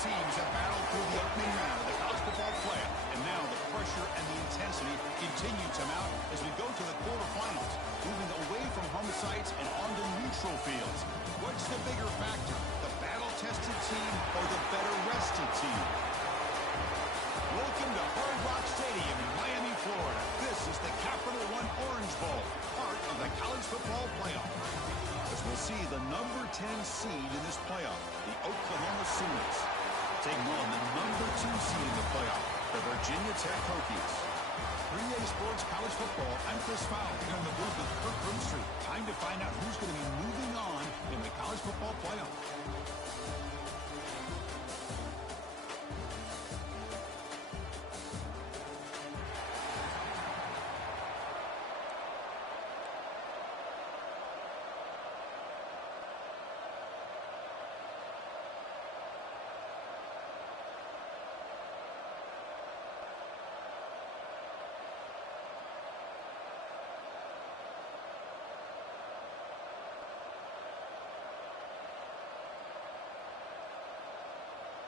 teams have battled through the opening round of the college football playoff, and now the pressure and the intensity continue to mount as we go to the quarterfinals, moving away from home sites and onto neutral fields. What's the bigger factor, the battle-tested team or the better-rested team? Welcome to Hard Rock Stadium in Miami, Florida. This is the Capital One Orange Bowl, part of the college football playoff. As we'll see the number 10 seed in this playoff, the Oklahoma Sooners, taking on the number 2 seed in the playoff, the Virginia Tech Hokies. 3A Sports College Football, I'm Chris Fowler here in the booth with Kirk Broomstreet. Time to find out who's going to be moving on in the college football playoff.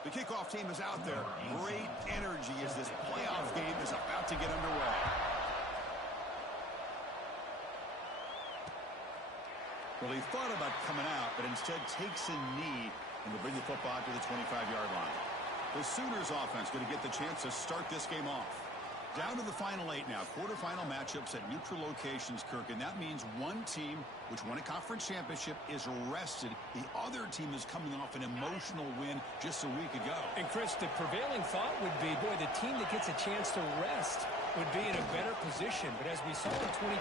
The kickoff team is out there. Great energy as this playoff game is about to get underway. Well, he thought about coming out, but instead takes a knee and will bring the football to the 25-yard line. The Sooners offense going to get the chance to start this game off. Down to the final 8 now. Quarterfinal matchups at neutral locations, Kirk, and that means one team which won a conference championship is rested. The other team is coming off an emotional win just a week ago. And, Chris, the prevailing thought would be, boy, the team that gets a chance to rest would be in a better position. But as we saw in 2024,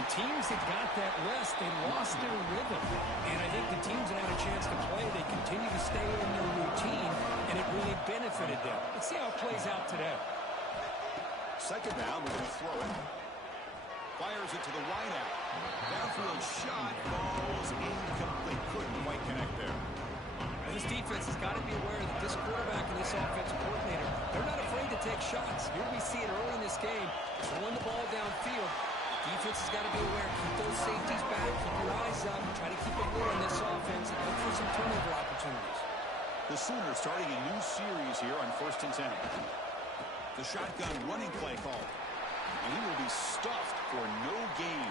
the teams that got that rest, they lost their rhythm. And I think the teams that had a chance to play, they continue to stay in their routine, and it really benefited them. Let's see how it plays out today. Second down, we're going to throw it. Fires it to the wideout. Downfield shot, falls incomplete. Couldn't quite connect there. And this defense has got to be aware that this quarterback and this offensive coordinator, they're not afraid to take shots. Here we see it early in this game. Throwing the ball downfield. Defense has got to be aware. Keep those safeties back. Keep your eyes up. Try to keep it low in this offense and look for some turnover opportunities. The Sooners starting a new series here on 1st and 10. The shotgun running play call. And he will be stuffed for no gain.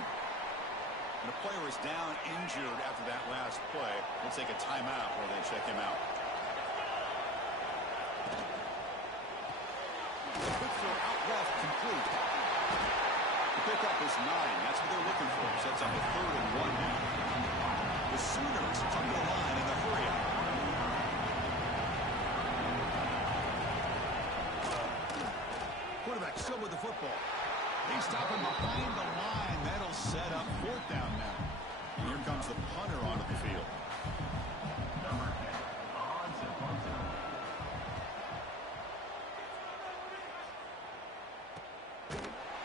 And the player is down injured after that last play. We'll take a timeout while they check him out. The quick throw out left complete. The pickup is 9. That's what they're looking for. Sets up a 3rd and 1 now. The Sooners come to the line in the hurry up. Quarterback still with the football. They stop him behind the line. That'll set up 4th down now. And here comes the punter onto the field.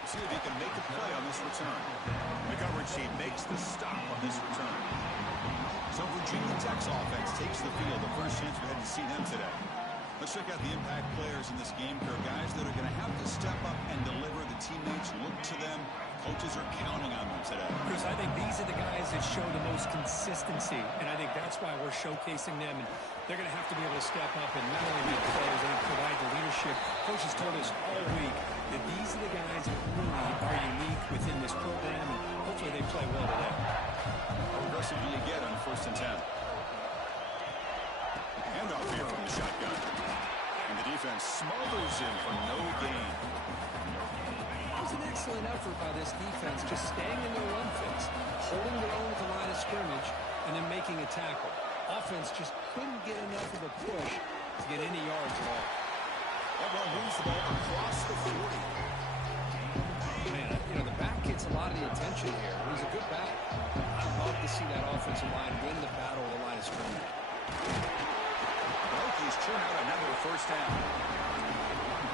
See if he can make a play on this return. The coverage team makes the stop on this return. So Virginia Tech's offense takes the field. The first chance we had to see them today. Let's check out the impact players in this game, guys that are going to have to step up and deliver. The teammates look to them. Coaches are counting on them today. Chris, I think these are the guys that show the most consistency, and I think that's why we're showcasing them. And they're going to have to be able to step up and not only make plays, they provide the leadership. Coaches told us all week that these are the guys that really are unique within this program, and hopefully they play well today. How aggressive do you get on 1st and 10? Handoff here from the shotgun. And the defense smothers him for no gain. It was an excellent effort by this defense, just staying in their run fits, holding their own at the line of scrimmage, and then making a tackle. Offense just couldn't get enough of a push to get any yards at all. That one moves the ball across the 40. Man, the back gets a lot of the attention here. He's a good back. I'd love to see that offensive line win the battle of the line of scrimmage. Hokies churn out another 1st down.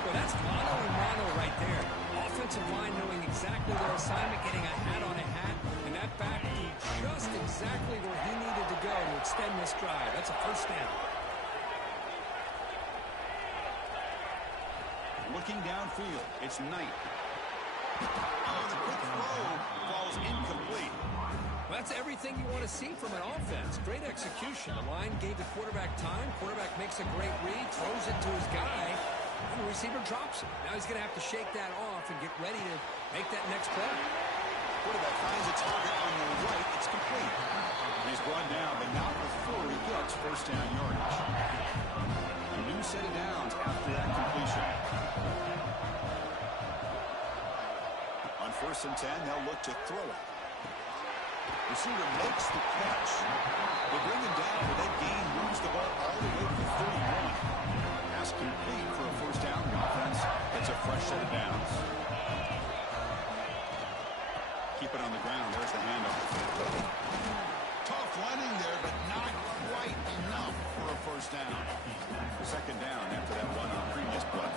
Well, that's mono and mono right there. Offensive line knowing exactly their assignment, getting a hat on a hat, and that back did just exactly where he needed to go to extend this drive. That's a 1st down. Looking downfield, it's Knight. Oh, the quick throw falls incomplete. That's everything you want to see from an offense. Great execution. The line gave the quarterback time. Quarterback makes a great read, throws it to his guy, and the receiver drops it. Now he's going to have to shake that off and get ready to make that next play. Quarterback finds a target on the right. It's complete. He's brought down, but not before he gets first down yardage. A new set of downs after that completion. On 1st and 10, they'll look to throw it. Receiver makes the catch. They bring him down, but that gain moves the ball all the way to the 31. Pass complete for a first down. The offense gets a fresh set of downs. Keep it on the ground. There's the handoff. Tough running there, but not quite enough for a first down. Second down after that run on the previous play.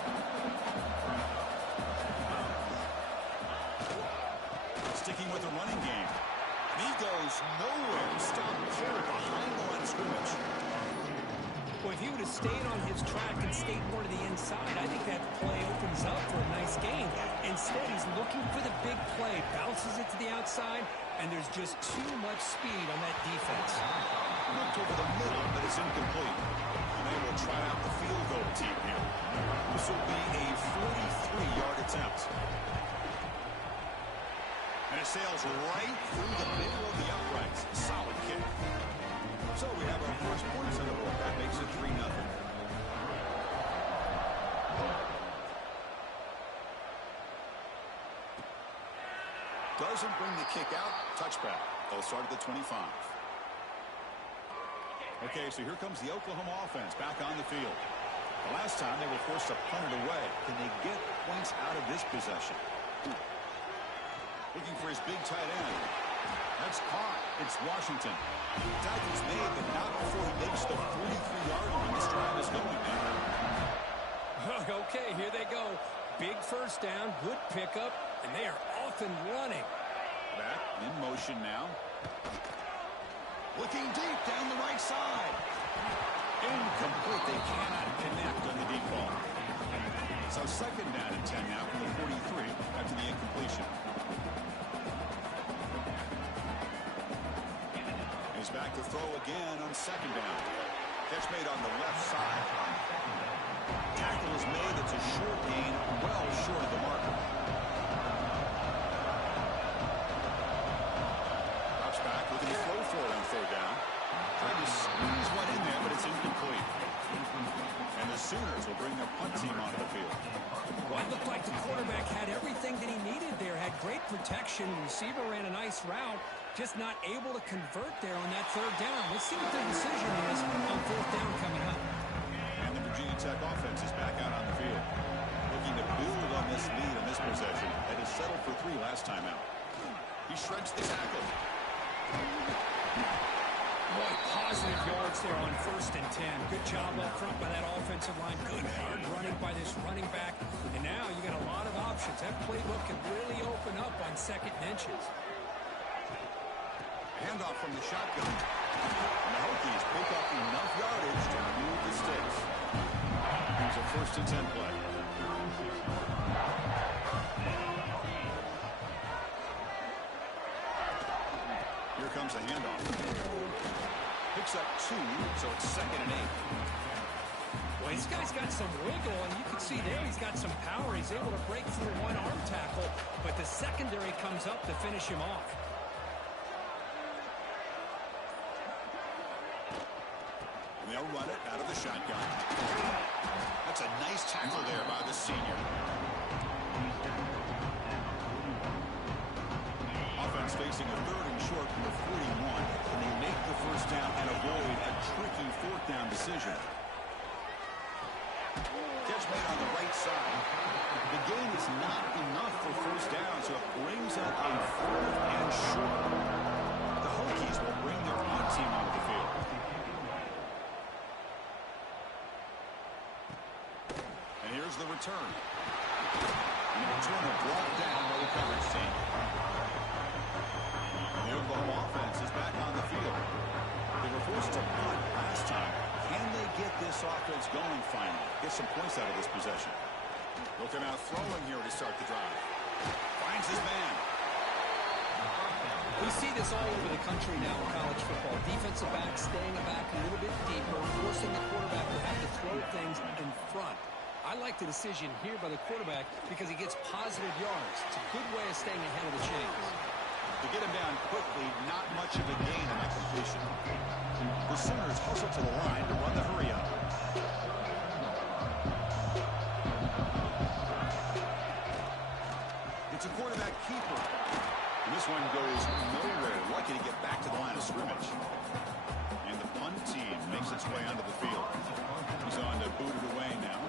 Sticking with the running game. He goes nowhere. Stopped clear behind the line of scrimmage. Well, if he would have stayed on his track and stayed more to the inside, I think that play opens up for a nice gain. Instead, he's looking for the big play, bounces it to the outside, and there's just too much speed on that defense. Looked over the middle, but it's incomplete. And they will try out the field goal team here. This will be a 43-yard attempt. And it sails right through the middle of the uprights. Solid kick. So we have our first points on the board. That makes it 3-0. Doesn't bring the kick out. Touchback. They'll start at the 25. Okay, so here comes the Oklahoma offense back on the field. The last time they were forced to punt it away. Can they get points out of this possession? Looking for his big tight end. That's caught. It's Washington. Tackle's made, but not before he makes the 43-yard line. This drive is going, man. Okay, here they go. Big first down, good pickup, and they are off and running. Back in motion now. Looking deep down the right side. Incomplete. They cannot connect on the deep ball. So second down and 10 now from the 43 after the incompletion. He's back to throw again on second down. Catch made on the left side. Tackle is made. It's a short gain, well short of the marker. Drops back, looking to throw for it on third down. Trying to squeeze one in there, but it's incomplete. And the Sooners will bring their punt team onto the field. Well, it looked like the quarterback had everything that he needed there. Had great protection. Receiver ran a nice route. Just not able to convert there on that third down. Let's see what the decision is on fourth down coming up. And the Virginia Tech offense is back out on the field. Looking to build on this lead in this possession. That is settled for 3 last time out. He shreds the tackle. Boy, positive yards there on 1st and 10. Good job up front by that offensive line. Good hard running by this running back. And now you got a lot of options. That playbook can really open up on 2nd and inches. Handoff from the shotgun. And the Hokies pick up enough yardage to move the sticks. Here's a 1st and 10 play. Here comes the handoff. Picks up 2, so it's 2nd and 8. Well, this guy's got some wiggle, and you can see there he's got some power. He's able to break through one arm tackle, but the secondary comes up to finish him off. They'll run it out of the shotgun. That's a nice tackle there by the senior. Offense facing a 3rd and short from the 41. And they make the first down and avoid a tricky 4th down decision. Catch made on the right side. The gain is not enough for first down, so it brings up a 4th and short. The Hokies will bring their punt team onto the field. And here's the return. And the returner brought down by the coverage team. The Oklahoma offense is back on the field. They were forced to punt last time. Can they get this offense going finally? Get some points out of this possession. Looking out throwing here to start the drive. Finds his man. We see this all over the country now in college football. Defensive backs staying back a little bit deeper, forcing the quarterback to have to throw things in front. I like the decision here by the quarterback because he gets positive yards. It's a good way of staying ahead of the chains. To get him down quickly, not much of a gain on that completion. The Sooners hustle to the line to run the hurry up. It's a quarterback keeper. And this one goes nowhere. Lucky to get back to the line of scrimmage. And the punt team makes its way onto the field. He's on to boot it away now.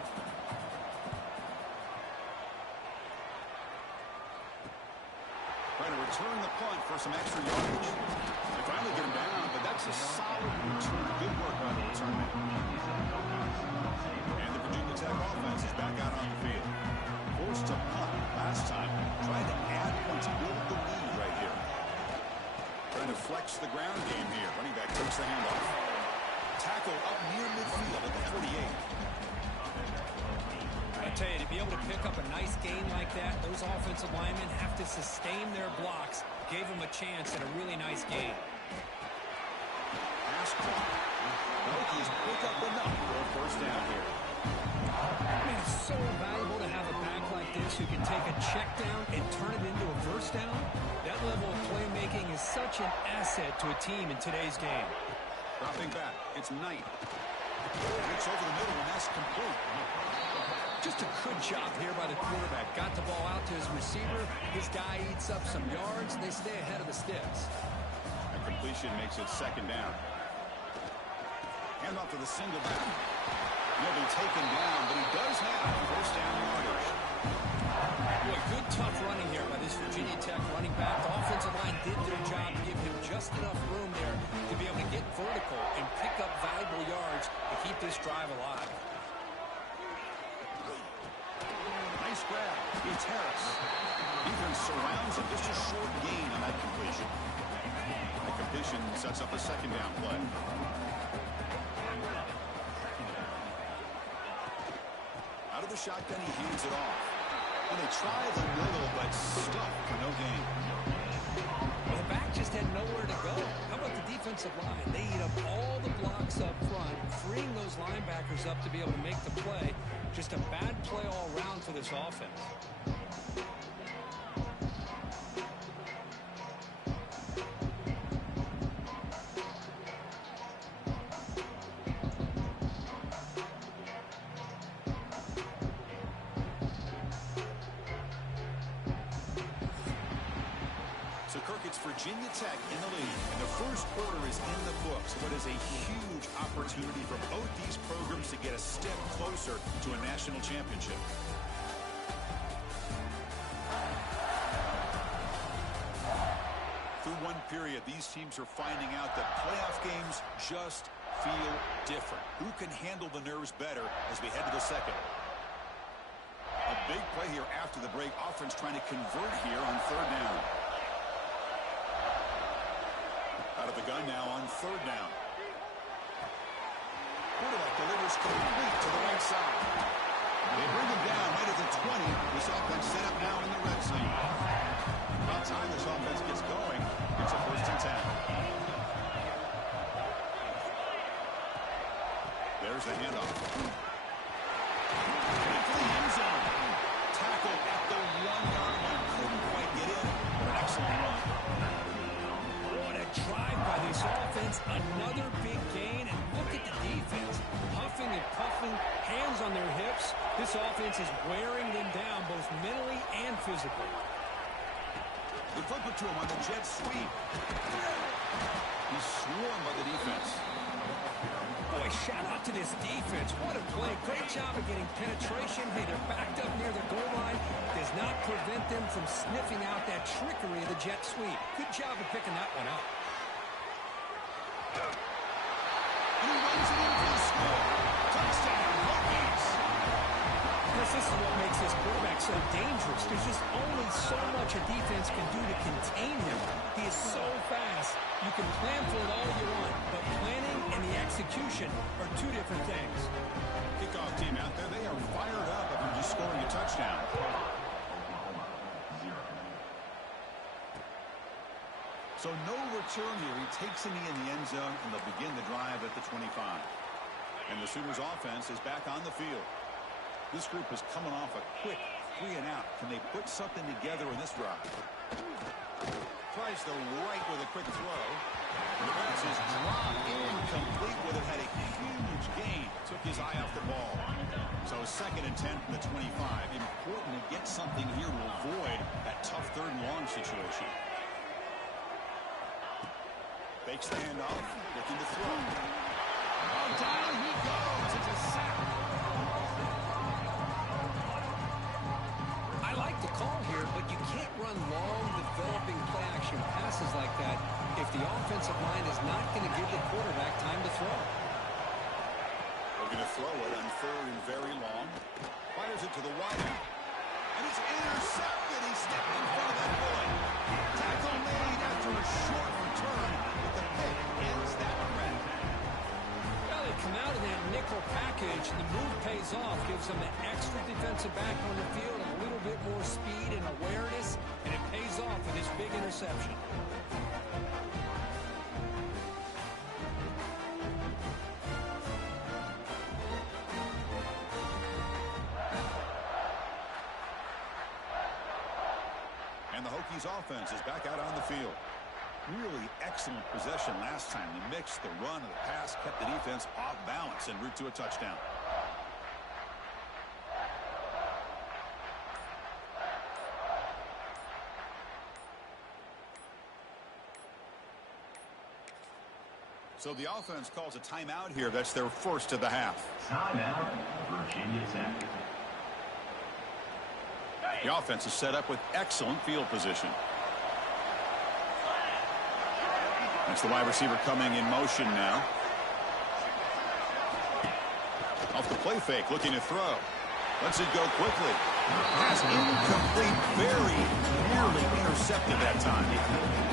Trying to return the punt for some extra yardage. They finally get him down, but that's a solid return. Good work by the return man. And the Virginia Tech offense is back out on the field. Forced to punt last time. Trying to add points, build the lead right here. Trying to flex the ground game here. Running back takes the handoff. Tackle up near midfield at the 48. I tell you, to be able to pick up a nice gain like that, those offensive linemen have to sustain their blocks. Gave them a chance at a really nice gain. Pass clock. Hokies pick up enough for a first down here. Man, it's so valuable to have a back like this who can take a check down and turn it into a first down. That level of playmaking is such an asset to a team in today's game. Dropping back. It's Knight. It's over the middle, and that's complete. Just a good job here by the quarterback. Got the ball out to his receiver. His guy eats up some yards. They stay ahead of the sticks. That completion makes it second down. Hand off to the single back. He'll be taken down, but he does have first down yardage. Boy, good tough running here by this Virginia Tech running back. The offensive line did their job to give him just enough room there to be able to get vertical and pick up valuable yards to keep this drive alive. Nice grab. It's Harris. Defense surrounds him. Just a short gain on that completion. The completion sets up a second down play. Out of the shotgun, he hands it off. And they try the middle, but stuck for no gain. Well, the back just had nowhere to go. How about the defensive line? They eat up all the blocks up front, freeing those linebackers up to be able to make the play. Just a bad play all around for this offense. So, Kirk, it's Virginia Tech in the lead. And the first quarter is in the books. What is a huge opportunity for both these programs to get a step closer to a national championship. Through one period, these teams are finding out that playoff games just feel different. Who can handle the nerves better as we head to the second? A big play here after the break. Offense trying to convert here on third down. Out of the gun now on third down. Quarterback delivers complete to the right side. They bring him down right at the 20. This offense set up now in the red zone. About time this offense gets going. It's a first and 10. There's the handoff. Into the end zone. Tackle at the 1-yard line. Couldn't quite get in. An excellent run. Drive by this offense, another big gain, and look at the defense. Huffing and puffing, hands on their hips. This offense is wearing them down both mentally and physically. They flip it to him on the jet sweep. He's swarmed by the defense. Boy, shout out to this defense. What a play. Great job of getting penetration. Hey, they're backed up near the goal line. Does not prevent them from sniffing out that trickery of the jet sweep. Good job of picking that one up. And he runs it in for the score. Touchdown, Hokies. This is what makes this quarterback so dangerous. There's just only so much a defense can do to contain him. He is so fast. You can plan for it all you want, but planning and the execution are two different things. Kickoff team out there, they are fired up after just scoring a touchdown. So no return here. He takes a knee in the end zone, and they'll begin the drive at the 25. And the Sooners offense is back on the field. This group is coming off a quick 3 and out. Can they put something together in this drive? Tries the right with a quick throw. The pass is dropped incomplete with it. Had a huge gain. Took his eye off the ball. So 2nd and 10 from the 25. Important to get something here to avoid that tough 3rd and long situation. Fakes the handoff. Looking to throw. Oh, down he goes. It's a sack. I like the call here, but you can't run long, developing play-action passes like that if the offensive line is not going to give the quarterback time to throw. They're going to throw it on 3rd and very long. Fires it to the wide end. And it's intercepted. He stepped in front of that bullet. Tackle made after a short return, but the pick ends that threat. Well, they come out in that nickel package, and the move pays off, gives them an extra defensive back on the field, a little bit more speed and awareness, and it pays off with this big interception. And the Hokies offense is back out on the field. Really excellent possession last time. The mix, the run, and the pass kept the defense off balance en route to a touchdown. So the offense calls a timeout here. That's their first of the half. Timeout, Virginia Tech. The offense is set up with excellent field position. That's the wide receiver coming in motion now. Off the play fake, looking to throw. Lets it go quickly. Pass incomplete, very nearly intercepted that time.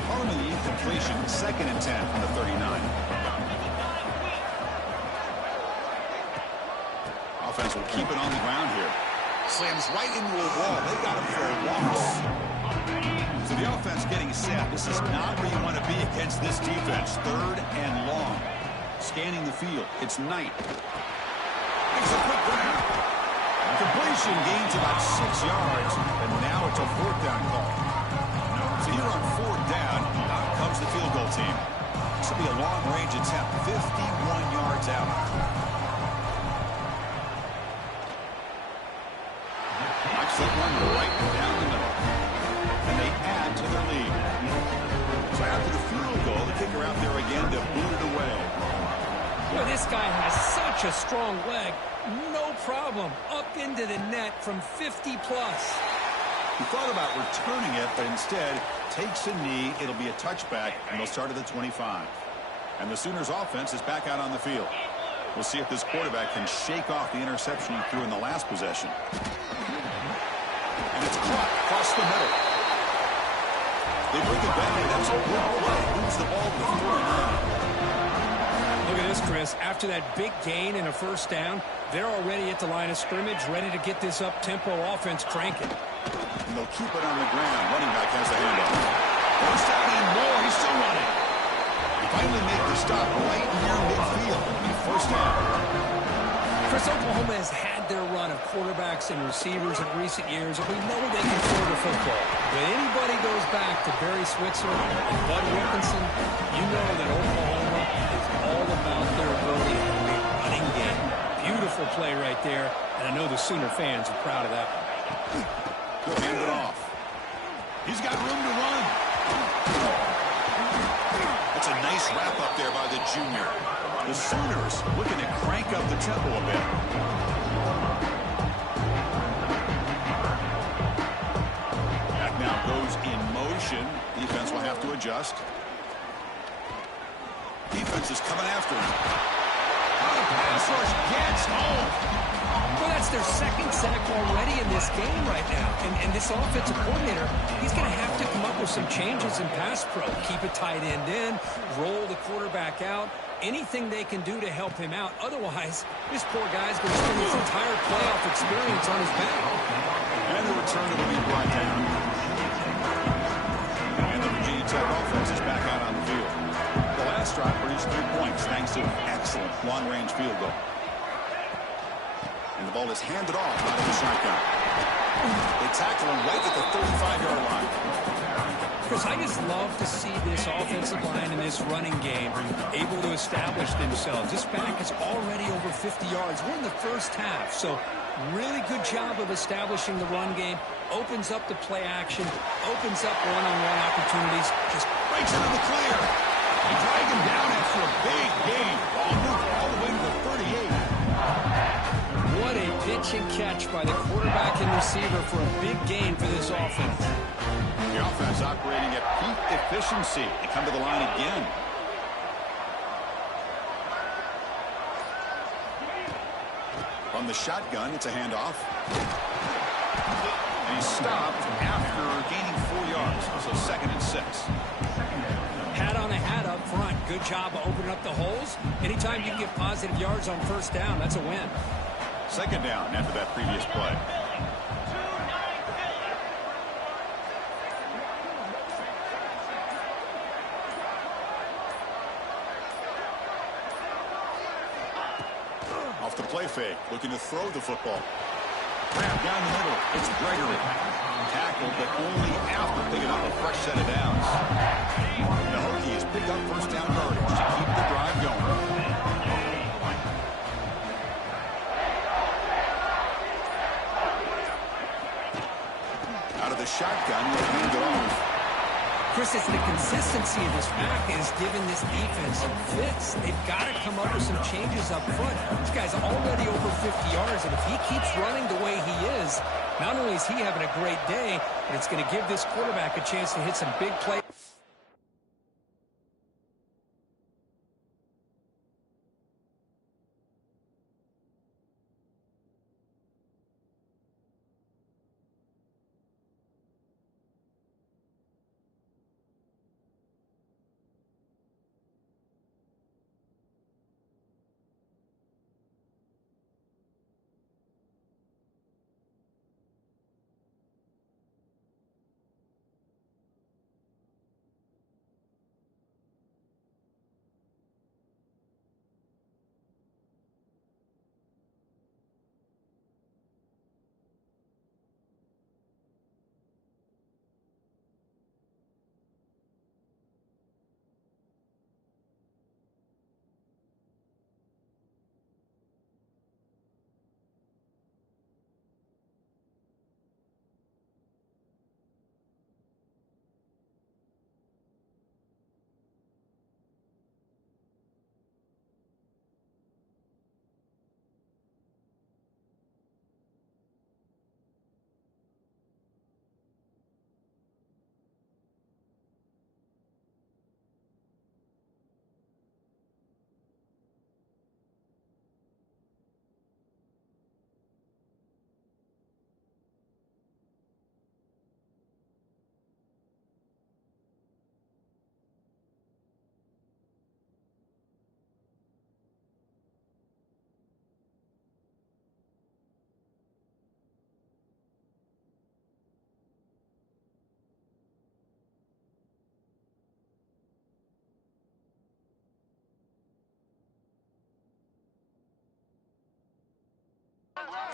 Following the incompletion, 2nd and 10 from the 39. Offense will keep it on the ground here. Slams right into a wall. They got him for a loss. So the offense getting set. This is not where you want to be against this defense. 3rd and long. Scanning the field. It's Knight. Makes a quick grab. Completion gains about 6 yards, and now it's a 4th down call. So here on 4th down, out comes the field goal team. This will be a long-range attempt, 51 yards out. Knocks that one right down the middle. And they add to their lead. So after the field goal, the kicker out there again to boot it away. Well, this guy has such a strong leg. No problem. Up into the net from 50 plus. He thought about returning it, but instead takes a knee. It'll be a touchback, and they'll start at the 25. And the Sooners offense is back out on the field. We'll see if this quarterback can shake off the interception he threw in the last possession. And it's caught across the middle. They bring it back. That's a good play. Moves the ball to the 49. Look at this, Chris. After that big gain and a 1st down, they're already at the line of scrimmage, ready to get this up-tempo offense cranking. And they'll keep it on the ground. Running back has the handoff. 1st down and more. He's still running. He finally made the stop right near midfield. It'll be 1st down. Chris, Oklahoma has had their run of quarterbacks and receivers in recent years, and we know they can throw the football. When anybody goes back to Barry Switzer and Bud Wilkinson, you know that Oklahoma is all about their ability to be a running game. Beautiful play right there, and I know the Sooner fans are proud of that one. He'll hand it off. He's got room to run. That's a nice wrap up there by the junior. The Sooners looking to crank up the tempo a bit. Back now goes in motion. Defense will have to adjust. Defense is coming after him. Pass rush gets home. Well, that's their 2nd sack already in this game right now. And this offensive coordinator, he's going to have to come up with some changes in pass pro. Keep a tight end in, roll the quarterback out, anything they can do to help him out. Otherwise, this poor guy's going to spend his entire playoff experience on his back. And the return will be brought down. And the Virginia Tech offense is back long-range field goal. And the ball is handed off out of the shotgun. They tackle him right at the 35-yard line. Chris, I just love to see this offensive line in this running game able to establish themselves. This back is already over 50 yards. We're in the first half, so really good job of establishing the run game. Opens up the play action, opens up one-on-one opportunities. Just breaks into the clear. They drag him down after a big gain. Ball moved all the way to the 38. What a pitch and catch by the quarterback and receiver for a big gain for this offense. The offense operating at peak efficiency. They come to the line again. From the shotgun, it's a handoff. And he's stopped after gaining 4 yards. So 2nd and 6. Hat on a hat up front. Good job of opening up the holes. Anytime you can get positive yards on first down, that's a win. 2nd down after that previous play. Off the play fake, looking to throw the football. Grab down the middle. It's Gregory. Tackled, but only after picking up a fresh set of downs. The Hokies pick up first down yardage to keep the drive going. Out of the shotgun, he'll hand it off. Chris, it's the consistency of this back is giving this defense some fits. They've got to come up with some changes up front. This guy's already over 50 yards, and if he keeps running the way he is, not only is he having a great day, but it's going to give this quarterback a chance to hit some big plays.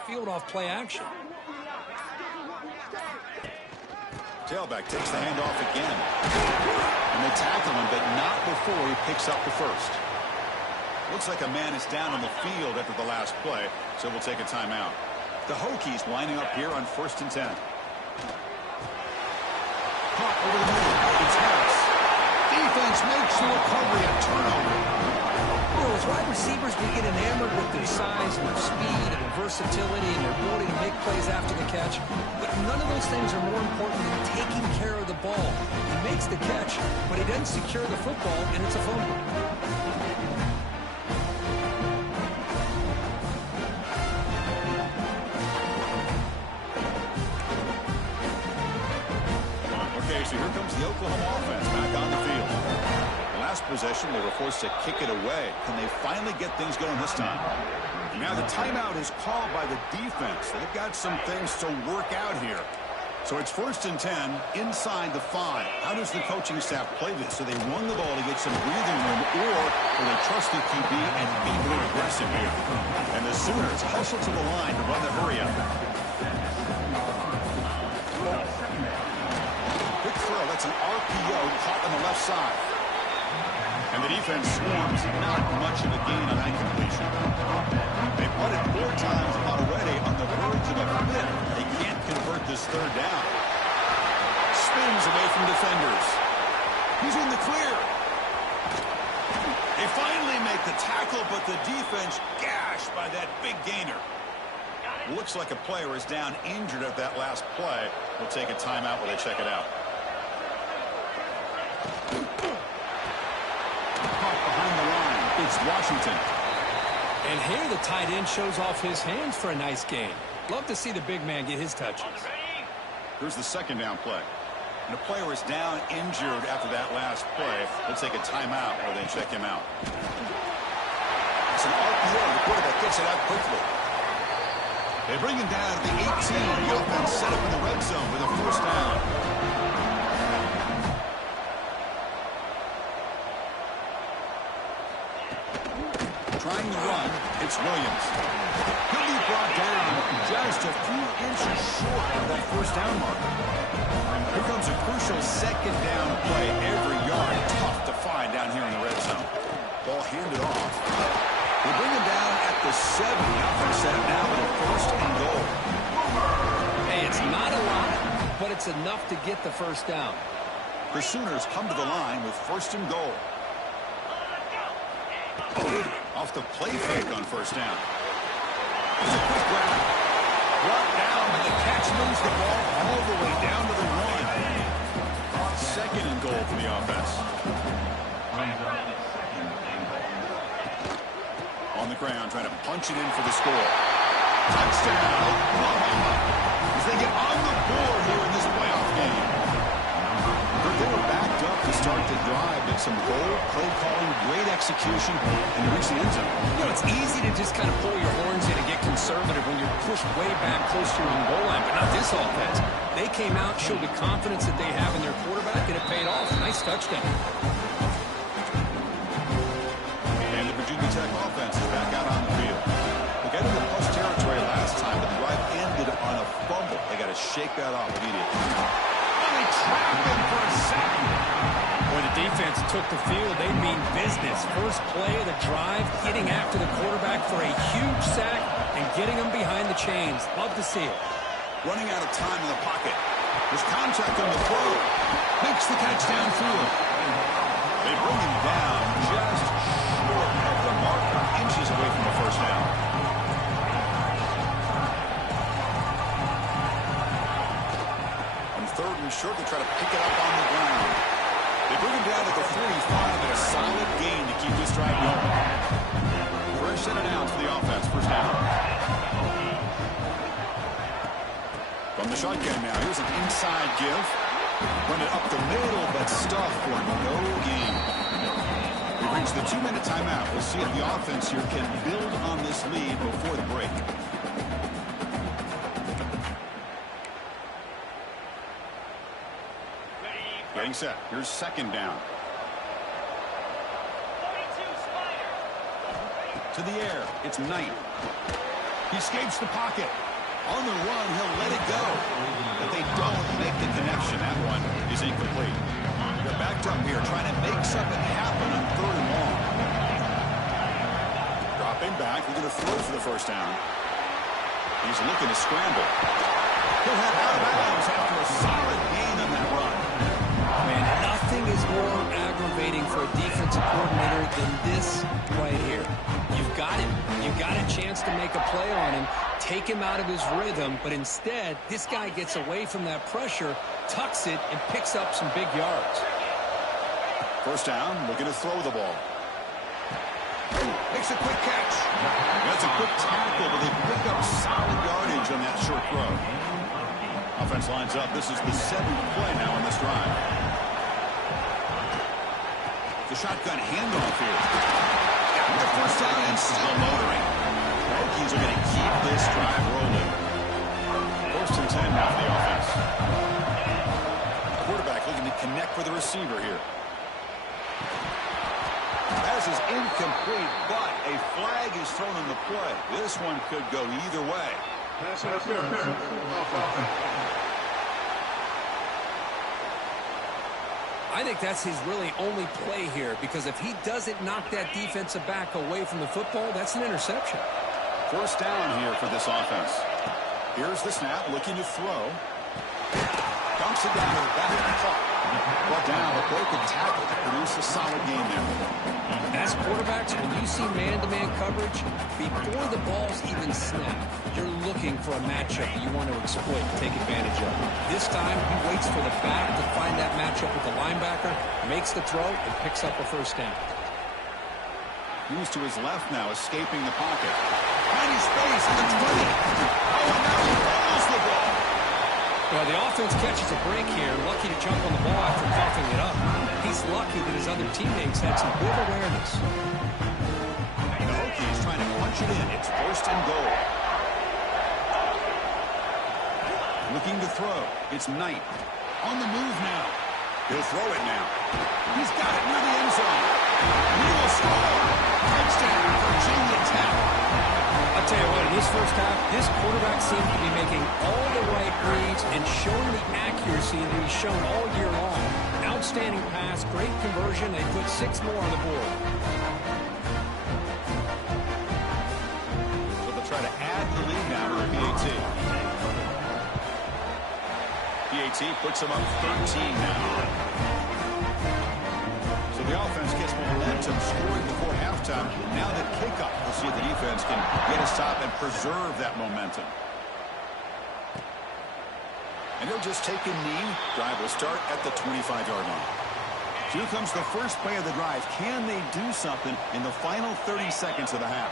Field off play action. Tailback takes the handoff again. And they tackle him, but not before he picks up the first. Looks like a man is down on the field after the last play, so we'll take a timeout. The Hokies lining up here on 1st and 10. Caught over the middle. It's Harris. Defense makes the recovery, a turnover. Well, as wide receivers, we get enamored with their size and their speed and their versatility and their ability to make plays after the catch. But none of those things are more important than taking care of the ball. He makes the catch, but he doesn't secure the football, and it's a fumble. Okay, so here comes the Oklahoma offense back on the field. Last possession, they were forced to kick it away. Can they finally get things going this time? Now the timeout is called by the defense. They've got some things to work out here. So it's 1st and 10 inside the 5. How does the coaching staff play this? Do they run the ball to get some breathing room, or will they trust the QB and be more aggressive here? And the Sooners hustle to the line to run the hurry-up. Quick throw. That's an RPO caught on the left side. And the defense swarms. Not much of a gain on that completion. They've run it 4 times already on the verge of a flip. They can't convert this 3rd down. Spins away from defenders. He's in the clear. They finally make the tackle, but the defense gashed by that big gainer. Looks like a player is down injured at that last play. We'll take a timeout while they check it out. Caught behind the line. It's Washington. And here the tight end shows off his hands for a nice gain. Love to see the big man get his touches. Here's the 2nd down play. And the player is down injured after that last play. We'll take a timeout while they check him out. It's an RPO. The quarterback gets it out quickly. They bring him down to the 18. The offense set up in the red zone with a 1st down. Trying to run, it's Williams. He'll be brought down just a few inches short of that 1st down mark. Here comes a crucial 2nd down play. Every yard tough to find down here in the red zone. Ball handed off. They bring him down at the 7. The offense set up now with a 1st and goal. Hey, it's not a lot, but it's enough to get the 1st down. The Sooners come to the line with 1st and goal. Off the play fake on 1st down. It's a quick grab. Brought down, and the catch moves the ball all the way down to the 1. 2nd and goal for the offense. On the ground, trying to punch it in for the score. Touchdown, Oklahoma. As they get on the board here in this playoff game. They were backed up to start the drive, but some bold play calling, great execution, and they reach the end zone. You know, it's easy to just kind of pull your horns in and get conservative when you're pushed way back close to your own goal line, but not this offense. They came out, showed the confidence that they have in their quarterback, and it paid off. Nice touchdown. And the Virginia Tech offense is back out on the field. They got into plus territory last time, but the drive ended on a fumble. They got to shake that off immediately. Trap him for a sack. When the defense took the field, they mean business. First play of the drive, getting after the quarterback for a huge sack and getting him behind the chains. Love to see it. Running out of time in the pocket. There's contact on the throw. Makes the catch downfield. They bring him down just short of the marker, inches away from the 1st down. Short to try to pick it up on the ground. They bring him down to the 35 and a solid gain to keep this drive going. Fresh set it out for the offense. 1st down. From the shotgun now, here's an inside give. Run it up the middle, but stuff for no gain. We've reached the 2-minute timeout. We'll see if the offense here can build on this lead before the break. Getting set. Here's 2nd down. To the air. It's Knight. He escapes the pocket. On the run, he'll let it go. But they don't make the connection. That one is incomplete. They're backed up here, trying to make something happen on 3rd and long. Dropping back. We're going to throw for the 1st down. He's looking to scramble. He'll head out of bounds after a solid gain on that run. Man, nothing is more aggravating for a defensive coordinator than this right here. You've got him. You've got a chance to make a play on him, take him out of his rhythm, but instead, this guy gets away from that pressure, tucks it, and picks up some big yards. 1st down, looking to throw the ball. Makes a quick catch. That's a quick tackle, but they pick up solid yardage on that short throw. Offense lines up. This is the 7th play now in this drive. The shotgun handoff here. Got the 1st down and still motoring. The Hokies are going to keep this drive rolling. 1st and 10 now for the offense. Quarterback looking to connect with the receiver here. Pass is incomplete, but a flag is thrown on the play. This one could go either way. Pass interference. I think that's his really only play here, because if he doesn't knock that defensive back away from the football, that's an interception. First down here for this offense. Here's the snap, looking to throw. Dumps it down to the back of the clock. Brought down, a broken tackle to produce a solid game there. As quarterbacks, when you see man-to-man coverage, before the ball's even snapped, you're looking for a matchup that you want to exploit and take advantage of. This time, he waits for the back to find that matchup with the linebacker, makes the throw, and picks up a first down. Moves to his left now, escaping the pocket. Tiny space in the 20. Oh, and now he fumbles the ball. Well, the offense catches a break here, lucky to jump on the ball after coughing it up. He's lucky that his other teammates had some good awareness. The Hokies trying to punch it in. It's first and goal. Looking to throw. It's Knight. On the move now. He'll throw it now. He's got it near the end zone. He will score. Touchdown, Virginia Tech. I'll tell you what, in this first half, this quarterback seemed to be making all the right reads and showing the accuracy that he's shown all year long. Outstanding pass, great conversion. They put 6 more on the board. So they'll try to add the lead now to the PAT. PAT puts them up 13 now. So the offense gets momentum, scoring before halftime. Now that kickoff, we'll see if the defense can get a stop and preserve that momentum. And they'll just take a knee. Drive will start at the 25-yard line. Here comes the first play of the drive. Can they do something in the final 30 seconds of the half?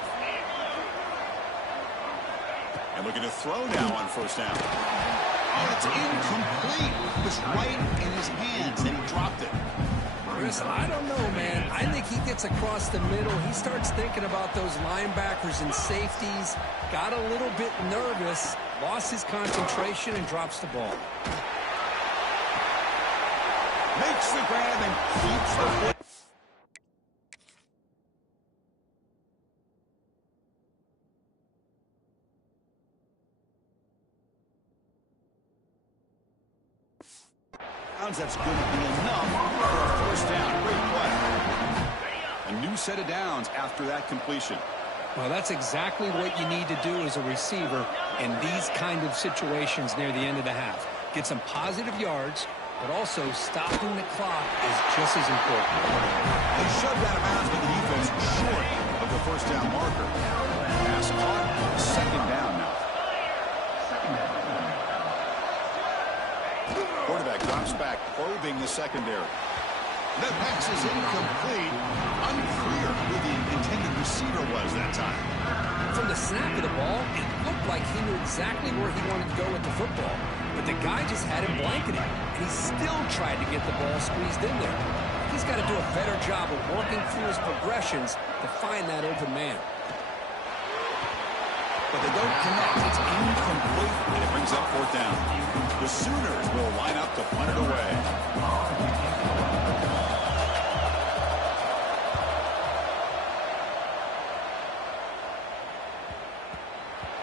And looking to throw now on first down. Oh, it's incomplete. It was right in his hands, and he dropped it. Chris, I don't know, man. I think he gets across the middle. He starts thinking about those linebackers and safeties. Got a little bit nervous, lost his concentration, and drops the ball. Makes the grab and keeps the foot. That's going to be enough for a first down. Great play. A new set of downs after that completion. Well, that's exactly what you need to do as a receiver in these kind of situations near the end of the half. Get some positive yards, but also stopping the clock is just as important. They shoved out of bounds with the defense short of the first down marker. Pass caught, second down now. Quarterback drops back, probing the secondary. That pass is incomplete. Unclear who the intended receiver was that time. From the snap of the ball, it looked like he knew exactly where he wanted to go with the football. But the guy just had him blanketed, and he still tried to get the ball squeezed in there. He's got to do a better job of working through his progressions to find that open man. But they don't connect. It's incomplete, and it brings up fourth down. The Sooners will line up to punt it away.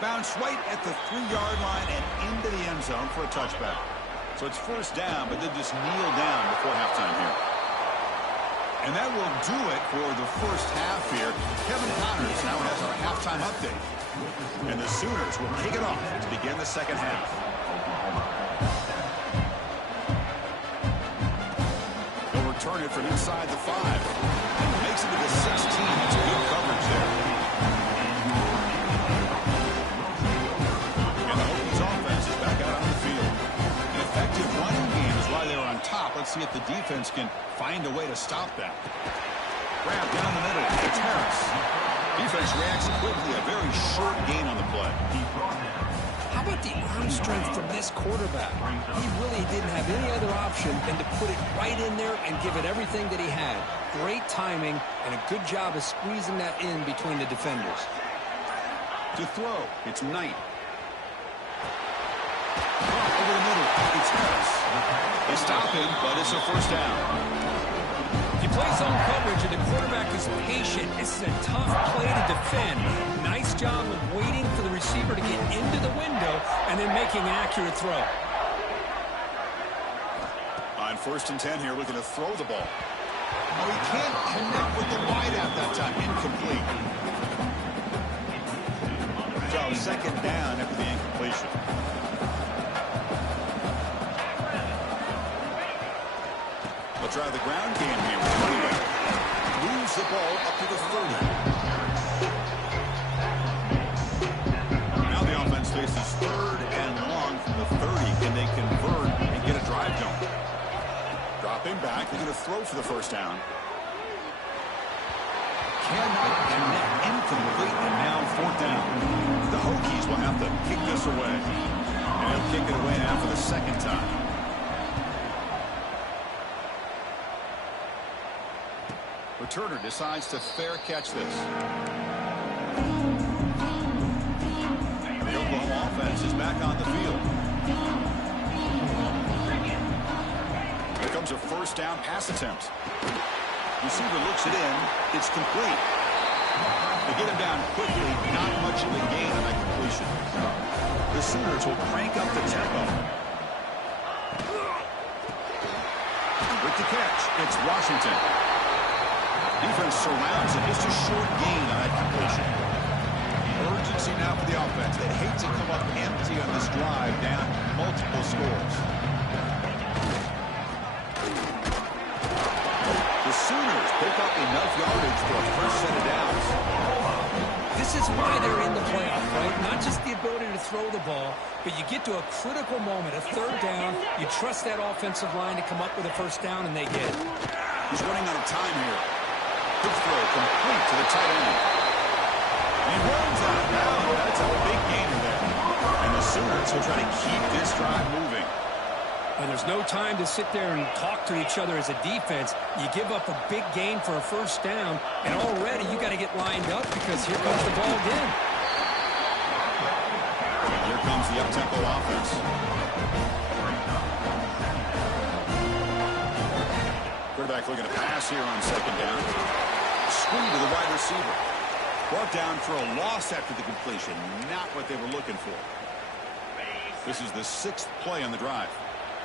Bounce right at the 3-yard line and into the end zone for a touchback. So it's first down, but they just kneel down before halftime here. And that will do it for the first half here. Kevin Connors now has our halftime update. And the Sooners will kick it off to begin the second half. They'll return it from inside the 5. Makes it to the 16. That's good coverage there. And the Hokies offense is back out on the field. An effective running game is why they were on top. Let's see if the defense can find a way to stop that. Grab down the middle. It's Harris. Defense reacts quickly. A very short gain on the play. How about the arm strength from this quarterback? He really didn't have any other option than to put it right in there and give it everything that he had. Great timing and a good job of squeezing that in between the defenders. To throw, it's Knight. Over the middle. It's Harris. They stop him, but it's a first down. If you play zone coverage and the quarterback is patient, this is a tough play to defend. Nice job of waiting for the receiver to get into the window and then making an accurate throw. On 1st and 10 here, looking to throw the ball. Oh, he can't connect with the wideout that time. Incomplete. So 2nd down after the incompletion. They'll try the ground game here with the running back. Moves the ball up to the 30. Now the offense faces 3rd and long from the 30. Can they convert and get a drive going? Dropping back. They're going to throw for the first down. Cannot connect. Incomplete. And now 4th down. The Hokies will have to kick this away. And they'll kick it away now for the 2nd time. Returner decides to fair catch this. The Oklahoma offense is back on the field. Here comes a first down pass attempt. Receiver looks it in. It's complete. They get him down quickly. Not much of a gain on that completion. The Sooners will crank up the tempo. With the catch, it's Washington. Defense surrounds it. Just a short gain on that completion. Urgency now for the offense. They hate to come up empty on this drive, down multiple scores. The Sooners pick up enough yardage for a first set of downs. This is why they're in the playoff, right? Not just the ability to throw the ball, but you get to a critical moment, a 3rd down. You trust that offensive line to come up with a first down, and they get it. He's running out of time here. Good throw, complete to the tight end. He runs out of bounds. That's a big gainer there. And the Sooners will try to keep this drive moving. And there's no time to sit there and talk to each other as a defense. You give up a big gain for a first down, and already you got to get lined up because here comes the ball again. And here comes the up-tempo offense. Quarterback looking to pass here on 2nd down. Screen to the wide receiver. Brought down for a loss after the completion. Not what they were looking for. This is the 6th play on the drive.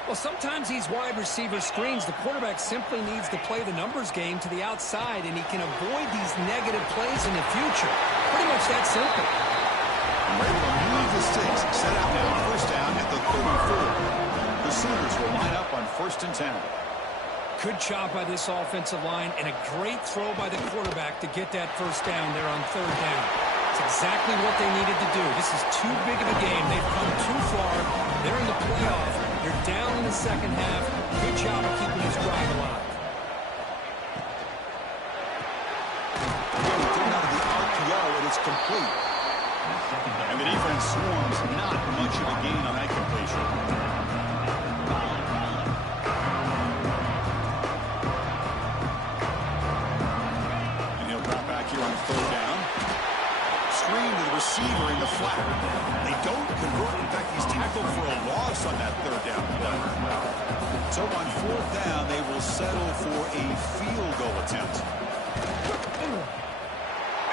Well, sometimes these wide receiver screens, the quarterback simply needs to play the numbers game to the outside, and he can avoid these negative plays in the future. Pretty much that simple. And we're able to move the sticks. Set out now, first down at the 34. The Sooners will line up on 1st and 10. Good job by this offensive line, and a great throw by the quarterback to get that first down there on 3rd down. It's exactly what they needed to do. This is too big of a game. They've come too far. They're in the playoff. You're down in the 2nd half. Good job of keeping this drive alive. Again, thrown out of the RPO, and it's complete. And the defense swarms. Not much of a gain on that completion. And he'll drop back here on 3rd down. Screen to the receiver in the flat. They don't convert. In fact, he's tackled for a loss on that 3rd down play. So on 4th down, they will settle for a field goal attempt.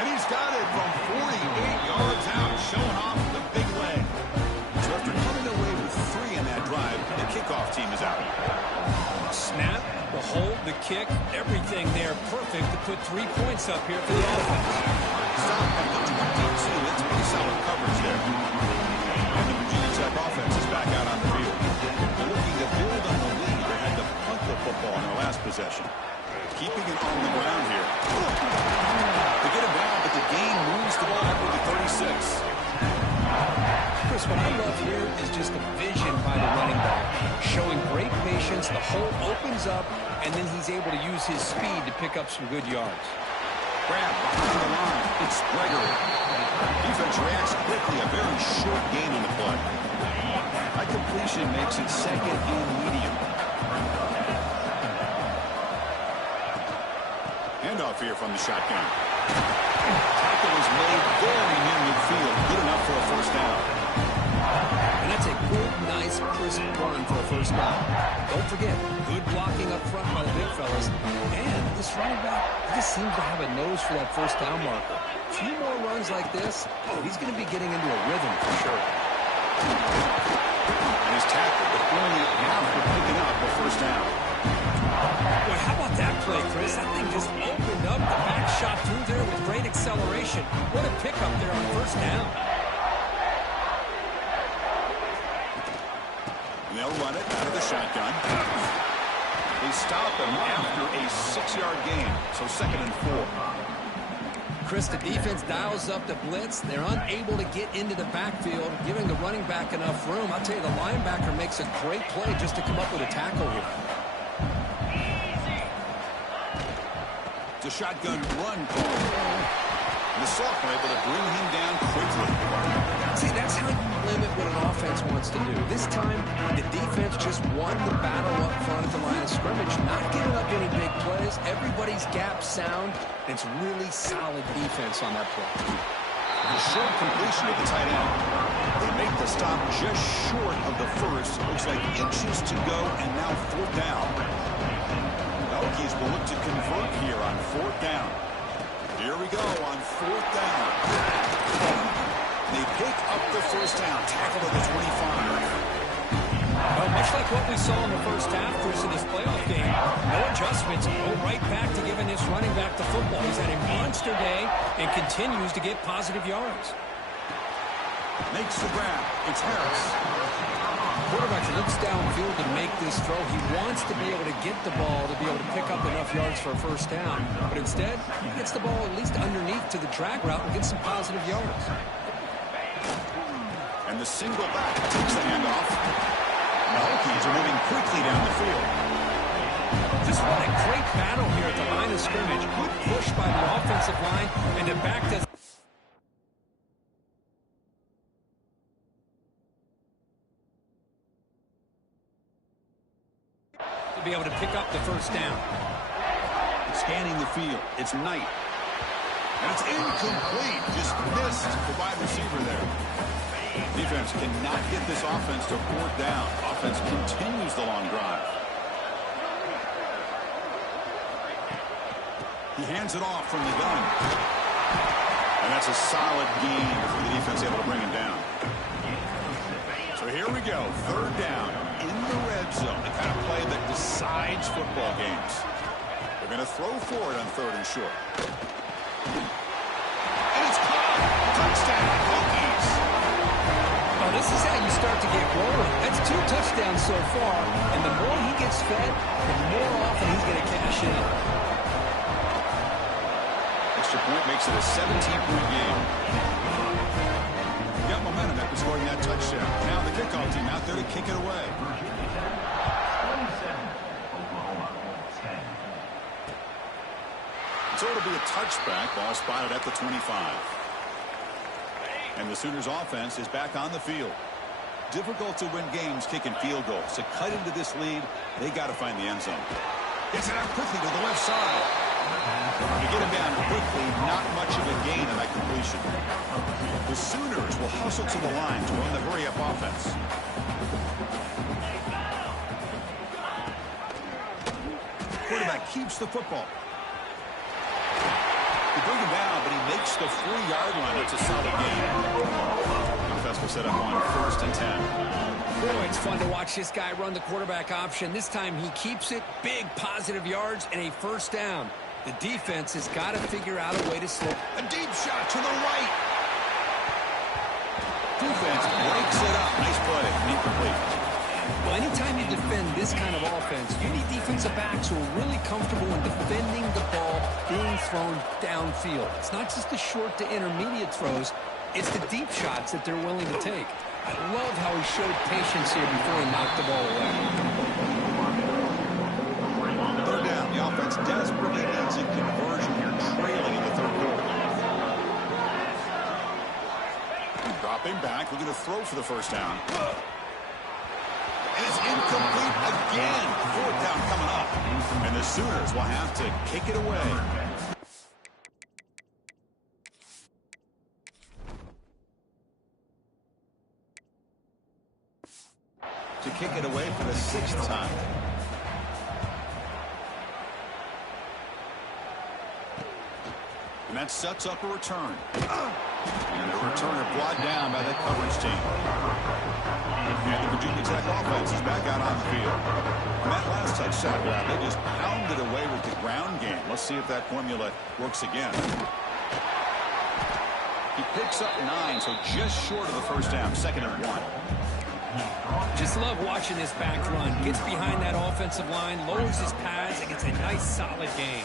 And he's got it from 48 yards out, showing off the big leg. So after coming away with 3 in that drive, the kickoff team is out. Snap, the hold, the kick, everything there perfect to put 3 points up here for the offense. Stop at the 22. That's pretty solid coverage there. And the Virginia Tech offense is back out on the field. They're looking to build on the lead. They had to punt the football in their last possession. Keeping it on the ground here. They get it down, but the gain moves the ball up to the 36. Chris, what I love here is just the vision by the running back. Showing great patience, the hole opens up, and then he's able to use his speed to pick up some good yards. Grab behind the line. It's Gregory. Defense reacts quickly. A very short gain on the play. High completion makes it 2nd and medium. Handoff here from the shotgun. Tackle is made very near midfield. Good enough for a first down. And that's a a good, nice, crisp run for a first down. Don't forget, good blocking up front by the big fellas. And this running back, he just seems to have a nose for that first down marker. A few more runs like this, he's going to be getting into a rhythm for sure. And he's tackled, but only after picking up the first down. Boy, how about that play, Chris? That thing just opened up. The back shot through there with great acceleration. What a pickup there on first down. They'll run it out of the shotgun. They stop him after a 6-yard gain, so 2nd and 4. Chris, the defense dials up the blitz. They're unable to get into the backfield, giving the running back enough room. I'll tell you, the linebacker makes a great play just to come up with a tackle here. It's a shotgun run call. And the sophomore able to bring him down quickly. See, that's how you limit what an offense wants to do. This time, the defense just won the battle up front at the line of scrimmage, not giving up any big plays. Everybody's gap sound. It's really solid defense on that play. A short completion to the tight end. They make the stop just short of the first. Looks like inches to go, and now 4th down. The Hokies will look to convert here on 4th down. Here we go on 4th down. They pick up the first down, tackle at the 25. Well, much like what we saw in the first half, Chris, in this playoff game, no adjustments. Go right back to giving this running back the football. He's had a monster day and continues to get positive yards. Makes the grab. It's Harris. Quarterback looks downfield to make this throw. He wants to be able to get the ball to be able to pick up enough yards for a first down. But instead, he gets the ball at least underneath to the drag route and gets some positive yards. And the single back takes the handoff. The Hokies are moving quickly down the field. Just what a great battle here at the line of scrimmage. Good push by the offensive line, and the back does. To be able to pick up the first down. Scanning the field. It's Knight. And it's incomplete. Just missed the wide receiver there. Defense cannot get this offense to 4th down. Offense continues the long drive. He hands it off from the gun. And that's a solid gain for the defense able to bring him down. So here we go. 3rd down in the red zone. The kind of play that decides football games. They're going to throw for it on 3rd and short. And it's caught. Touchdown, Hokies. Oh, this is how you start to get rolling. That's 2 touchdowns so far, and the more he gets fed, the more often he's going to cash in. Extra point makes it a 17-point game. Got momentum after scoring that touchdown. Now the kickoff team out there to kick it away. So it'll be a touchback. Ball spotted at the 25. And the Sooners offense is back on the field. Difficult to win games kicking field goals. To cut into this lead, they got to find the end zone. Gets it out quickly to the left side. To get him down quickly, not much of a gain on that completion. The Sooners will hustle to the line to run the hurry-up offense. Quarterback keeps the football. They bring him down, but he makes the 4-yard line. It's a solid game. Offense will set up on 1st and 10. Boy, it's fun to watch this guy run the quarterback option. This time he keeps it. Big positive yards and a first down. The defense has got to figure out a way to slow. A deep shot to the right. Defense breaks it up. Nice play. Incomplete. Well, anytime you defend this kind of offense, you need defensive backs who are really comfortable in defending the ball being thrown downfield. It's not just the short to intermediate throws. It's the deep shots that they're willing to take. I love how he showed patience here before he knocked the ball away. 3rd down. The offense desperately needs a conversion here, trailing in the 3rd quarter. Dropping back, looking to throw for the first down. And it's incomplete again. 4th down coming up. And the Sooners will have to kick it away. to kick it away for the 6th time. And that sets up a return. And the returner brought down by the coverage team. And the Virginia Tech offense is back out on the field. On that last touchdown grab, they just pounded away with the ground game. Let's see if that formula works again. He picks up 9, so just short of the first down, 2nd and 1. Just love watching this back run. Gets behind that offensive line, lowers his pads, and gets a nice solid gain.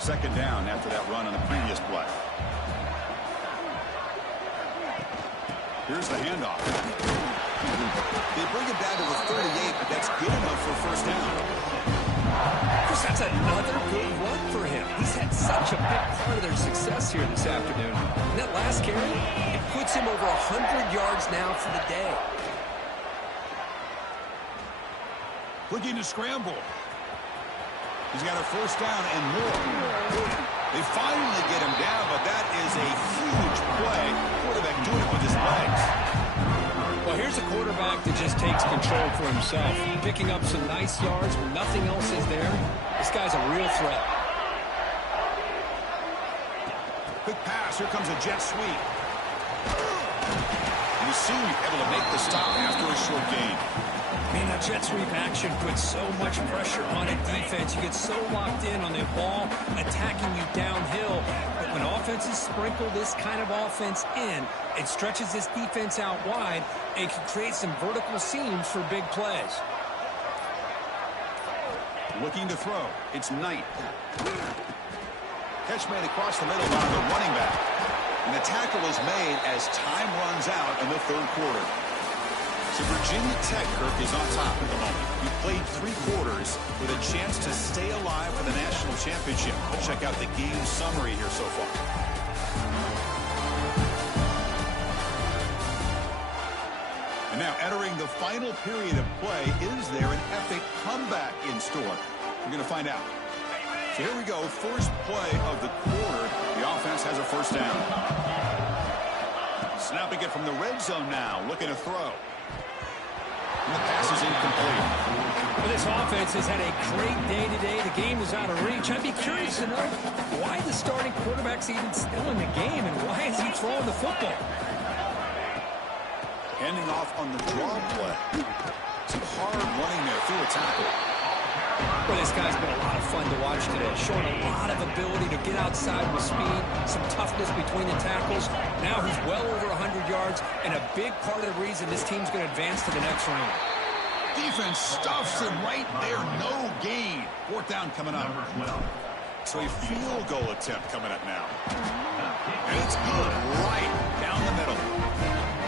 2nd down after that run on the previous play. Here's the handoff. They bring it down to the 38, but that's good enough for first down. Chris, that's another good run for him. He's had such a big part of their success here this afternoon. And that last carry, it puts him over 100 yards now for the day. Looking to scramble. He's got a first down and more. They finally get him down, but that is a huge play. Quarterback doing it with his legs. Well, here's a quarterback that just takes control for himself. Picking up some nice yards when nothing else is there. This guy's a real threat. Quick pass. Here comes a jet sweep. And he's soon able to make the stop after a short gain. Man, that jet sweep action puts so much pressure on a defense. You get so locked in on the ball attacking you downhill. But when offenses sprinkle this kind of offense in, it stretches this defense out wide and can create some vertical seams for big plays. Looking to throw. It's Knight. Catch made across the middle by the running back. And the tackle is made as time runs out in the 3rd quarter. So Virginia Tech, Kirk, is on top at the moment. He played 3 quarters with a chance to stay alive for the national championship. We'll check out the game summary here so far. And now entering the final period of play, is there an epic comeback in store? We're going to find out. So here we go, first play of the quarter. The offense has a first down. Snapping it from the red zone now, looking to throw. And the pass is incomplete. Well, this offense has had a great day today. The game is out of reach. I'd be curious to know why the starting quarterback's even still in the game and why is he throwing the football? Handing off on the draw play. Some hard running there through a tackle. Well, this guy's been a lot of fun to watch today. Showing a lot of ability to get outside with speed, some toughness between the tackles. Now he's well over 100 yards, and a big part of the reason this team's going to advance to the next round. Defense stuffs him right there. No gain. 4th down coming up. So a field goal attempt coming up now. And it's good. Right down the middle.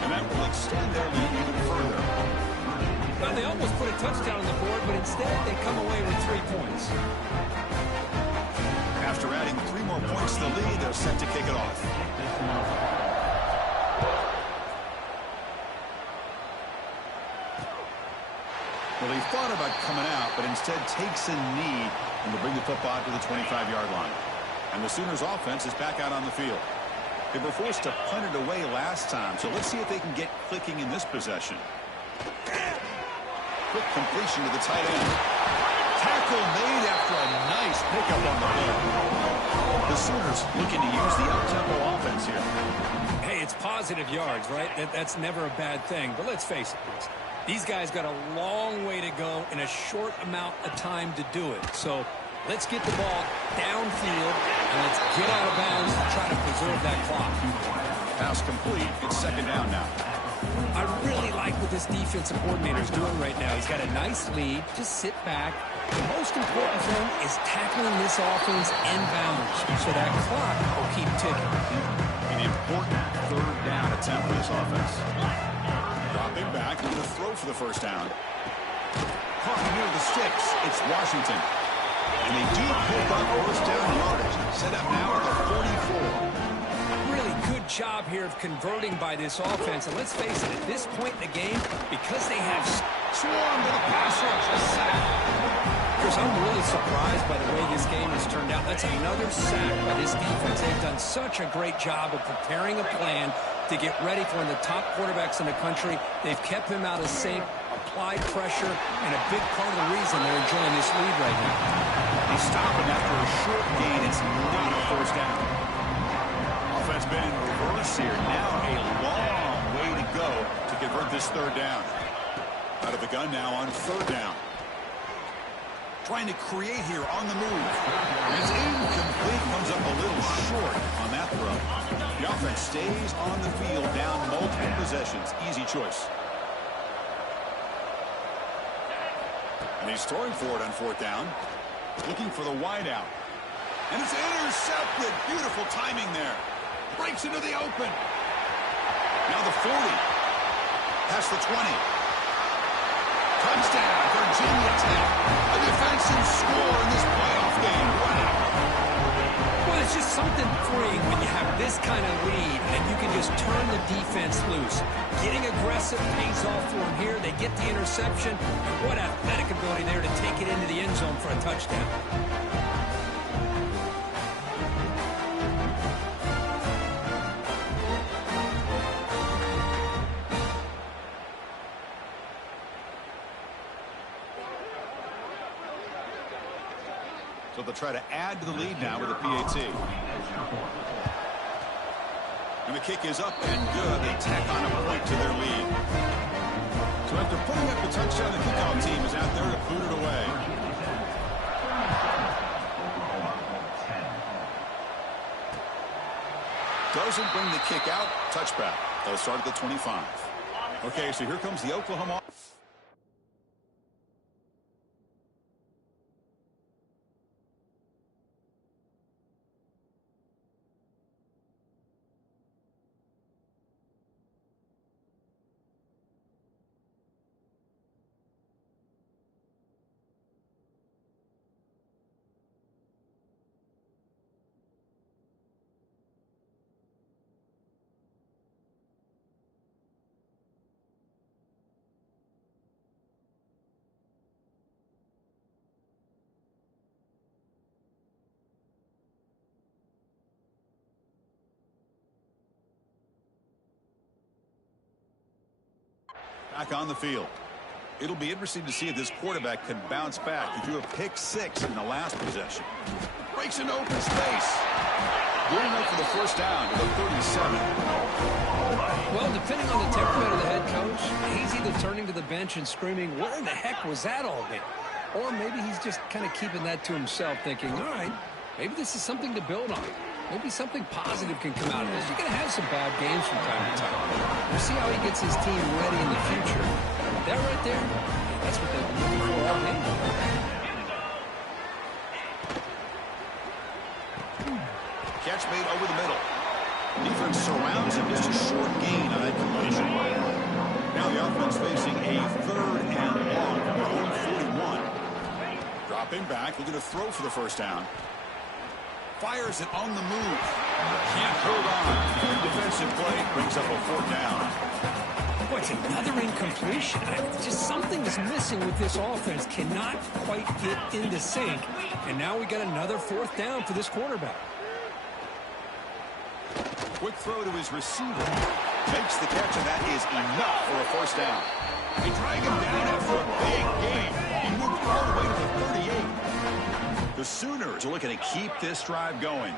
And that will extend their lead even further. Well, they almost put a touchdown on the board, but instead they come away with 3 points. After adding 3 more points to the lead, they're set to kick it off. Well, he thought about coming out, but instead takes a knee and will bring the football to the 25-yard line. And the Sooners offense is back out on the field. They were forced to punt it away last time, so let's see if they can get clicking in this possession. Quick completion to the tight end. Tackle made after a nice pickup on the play. The Sooners looking to use the up-tempo offense here. Hey, it's positive yards, right? That's never a bad thing. But let's face it, these guys got a long way to go in a short amount of time to do it. So let's get the ball downfield, and let's get out of bounds to try to preserve that clock. Pass complete. It's 2nd down now. I really like what this defensive coordinator is doing right now. He's got a nice lead. Just sit back. The most important thing is tackling this offense inbounds so that clock will keep ticking. An important 3rd down attempt for this offense. Dropping back with a throw for the first down. Caught near the sticks. It's Washington. And they do pick up first down yardage. Set up now at the 44. Really good job here of converting by this offense. And let's face it, at this point in the game, because they have Swarm to the pass rush. A sack. Chris, I'm really surprised by the way this game has turned out. That's another sack by this defense. They've done such a great job of preparing a plan to get ready for one of the top quarterbacks in the country. They've kept him out of sync. A applied pressure and a big part of the reason they're enjoying this lead right now. He's stopping after a short gain. It's not a first down. Offense been in reverse here. Now a long way to go to convert this third down. Out of the gun now on third down. Trying to create here on the move. It's incomplete. Comes up a little short on that throw. The offense stays on the field, down multiple possessions. Easy choice. And he's throwing for it on fourth down. Looking for the wide out. And it's intercepted. Beautiful timing there. Breaks into the open. Now the 40. Past the 20. Touchdown, Virginia Tech. A defensive score in this playoff game. Wow. Well, it's just something freeing when you have this kind of lead and you can just turn the defense loose. Getting aggressive pays off for them here. They get the interception. What athletic ability there to take it into the end zone for a touchdown. So they'll try to add to the lead now with a PAT. And the kick is up and good. They tack on a point to their lead. So after putting up the touchdown, the kickoff team is out there to boot it away. Doesn't bring the kick out. Touchback. They'll start at the 25. Okay, so here comes the Oklahoma. Back on the field. It'll be interesting to see if this quarterback can bounce back. He threw a pick-6 in the last possession. Breaks into open space. Good enough for the first down to the 37. Well, depending on the temperament of the head coach, he's either turning to the bench and screaming, where in the heck was that all day? Or maybe he's just kind of keeping that to himself, thinking, all right, maybe this is something to build on. Maybe something positive can come out of this. You're going to have some bad games from time to time. We'll see how he gets his team ready in the future. That right there, that's what they've been looking for all game. Catch made over the middle. Defense surrounds him. Just a short gain on that completion. Now the offense facing a third and long from their own 41. Dropping back, looking to throw for the first down. Fires it on the move. Can't hold on. Defensive play brings up a fourth down. Boy, it's another incompletion. Just something is missing with this offense. Cannot quite get into sync. And now we got another fourth down for this quarterback. Quick throw to his receiver. Makes the catch, and that is enough for a first down. They drag him down after a big gain. He moved all the way to the 38. The Sooners are looking to keep this drive going.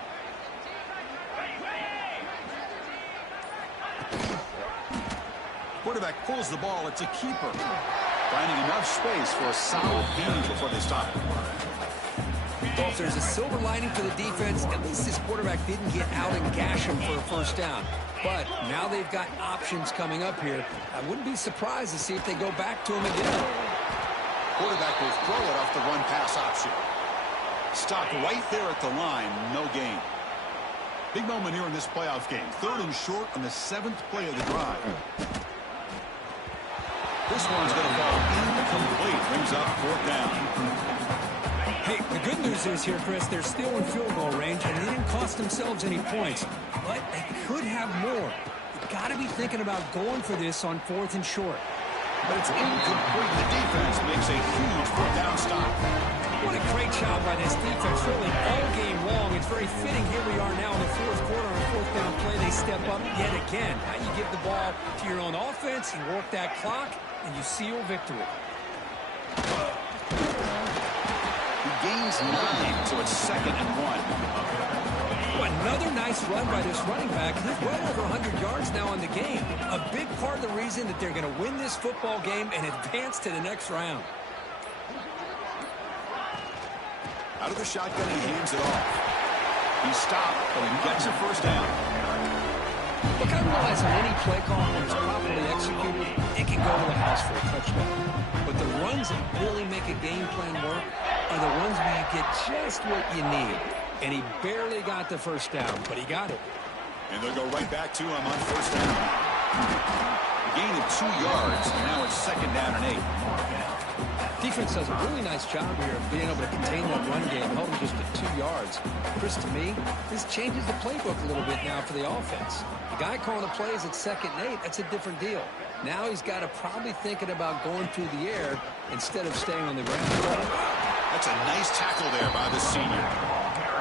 Quarterback pulls the ball. It's a keeper. Finding enough space for a solid gain before they stop it. Well, if there's a silver lining for the defense, at least this quarterback didn't get out and gash him for a first down. But now they've got options coming up here. I wouldn't be surprised to see if they go back to him again. Quarterback will throw it off the run-pass option. Stopped right there at the line. No gain. Big moment here in this playoff game. Third and short on the 7th play of the drive. This one's going to fall incomplete. Brings up fourth down. Hey, the good news is here, Chris, they're still in field goal range, and they didn't cost themselves any points. But they could have more. You've got to be thinking about going for this on fourth and short. But it's incomplete. The defense makes a huge fourth down stop. What a great job by this defense, really, all game long. It's very fitting. Here we are now in the fourth quarter on fourth down play. They step up yet again. Now you give the ball to your own offense. You work that clock. and you seal victory. He gains 9, so it's 2nd and 1. Oh, another nice run by this running back. He's well over 100 yards now in the game. A big part of the reason that they're going to win this football game and advance to the next round. Out of the shotgun, he hands it off. He stopped, but he gets a first down. Look, I realize on any play call, when it's properly executed, it can go to the house for a touchdown. But the runs that really make a game plan work are the ones where you get just what you need. And he barely got the first down, but he got it. And they'll go right back to him on first down. A gain of 2 yards, and now it's 2nd down and 8. Defense does a really nice job here of being able to contain that run game, held him just at 2 yards. Chris, to me, this changes the playbook a little bit now for the offense. The guy calling the plays at 2nd and 8, that's a different deal. Now he's got to probably thinking about going through the air instead of staying on the ground. That's a nice tackle there by the senior.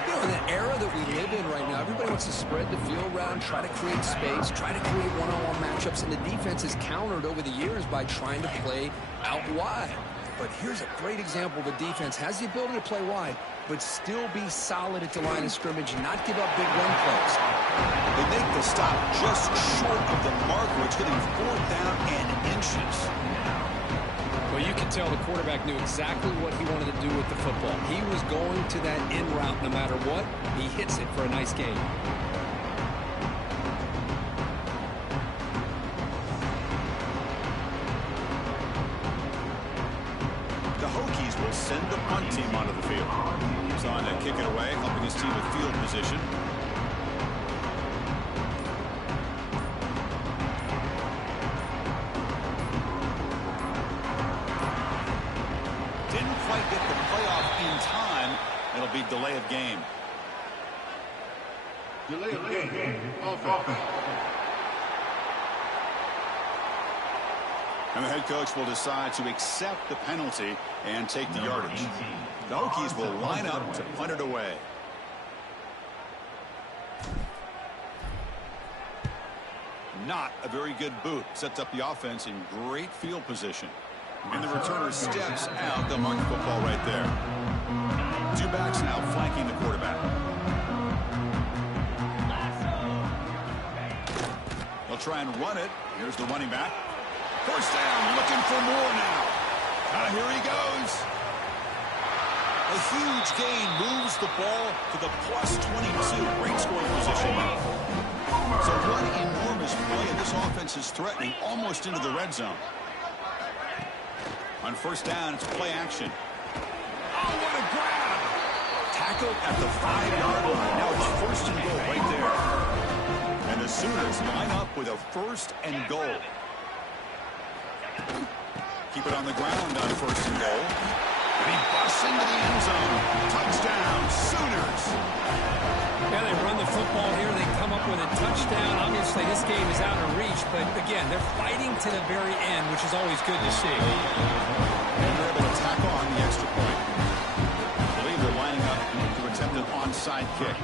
You know, in the era that we live in right now, everybody wants to spread the field around, try to create space, try to create one-on-one matchups, and the defense is countered over the years by trying to play out wide. But here's a great example of a defense has the ability to play wide, but still be solid at the line of scrimmage, not give up big run plays. They make the stop just short of the marker. It's hitting 4th down and inches. Well, you can tell the quarterback knew exactly what he wanted to do with the football. He was going to that in route no matter what. He hits it for a nice gain. Will send the punt team onto the field. He's on to kick it away, helping his team with field position. Didn't quite get the playoff in time. It'll be delay of game. Delay of game. Offense. And the head coach will decide to accept the penalty and take the yardage. The Hokies will line up to punt it away. Not a very good boot. Sets up the offense in great field position. And the returner steps out. They'll mark the football right there. 2 backs now flanking the quarterback. They'll try and run it. Here's the running back. First down, looking for more now. Here he goes. A huge gain moves the ball to the +22. Great scoring position. So one enormous play, and this offense is threatening almost into the red zone. On first down, it's play action. Oh, what a grab! Tackled at the 5-yard line. Now it's 1st and goal right there. And the Sooners line up with a 1st and goal. Keep it on the ground on 1st and goal. And he busts into the end zone. Touchdown, Sooners. Yeah, they run the football here. They come up with a touchdown. Obviously, this game is out of reach. But, again, they're fighting to the very end, which is always good to see. And they're able to tack on the extra point. I believe they're lining up to attempt an onside kick.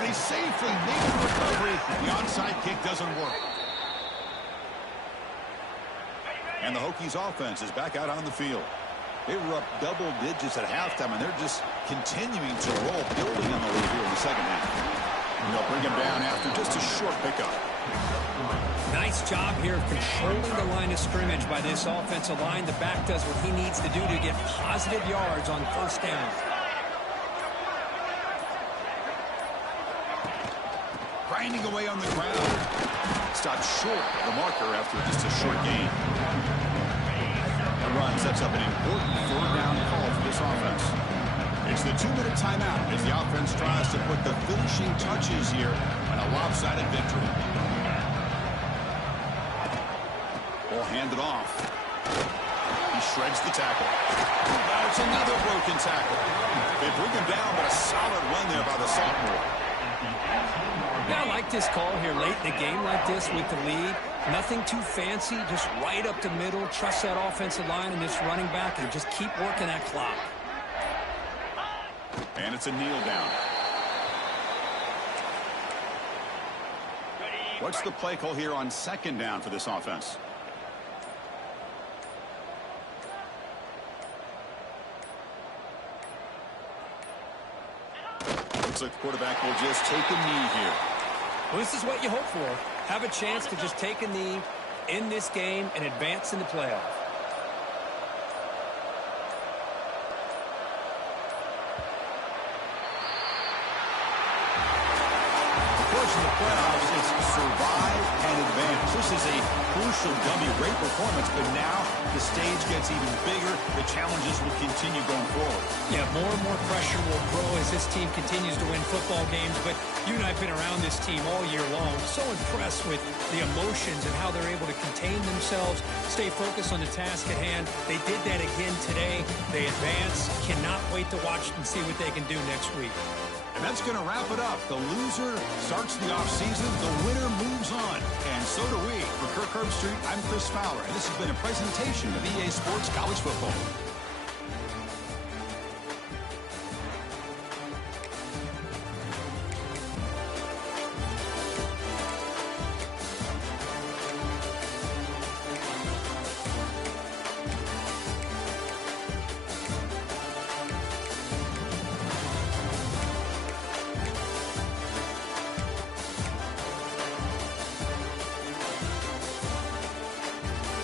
And he safely makes the recovery. The onside kick doesn't work. And the Hokies offense is back out on the field. They were up double digits at halftime, and they're just continuing to roll, building on the lead here in the second half. And they'll bring him down after just a short pickup. Nice job here of controlling the line of scrimmage by this offensive line. The back does what he needs to do to get positive yards on first down. Grinding away on the ground. Stopped short of the marker after just a short gain. The run sets up an important 3rd down call for this offense. It's the 2-minute timeout as the offense tries to put the finishing touches here on a lopsided victory. Ball handed off. He shreds the tackle. That's another broken tackle. They bring him down, but a solid run there by the sophomore. Yeah, I like this call here late in the game like this with the lead. Nothing too fancy, just right up the middle. Trust that offensive line and this running back and just keep working that clock. And it's a kneel down. What's the play call here on 2nd down for this offense? Looks like the quarterback will just take a knee here. Well, this is what you hope for. Have a chance to just take a knee in this game and advance in the playoff. In the playoffs, it's survive and advance. This is a crucial W. Great performance, but now the stage gets even bigger. The challenges will continue going forward. Yeah, more and more pressure will grow as this team continues to win football games. But you and I have been around this team all year long. So impressed with the emotions and how they're able to contain themselves, stay focused on the task at hand. They did that again today. They advance. Cannot wait to watch and see what they can do next week. And that's going to wrap it up. The loser starts the offseason. The winner moves on. And so do we. For Kirk Herbstreit, I'm Chris Fowler. And this has been a presentation of EA Sports College Football.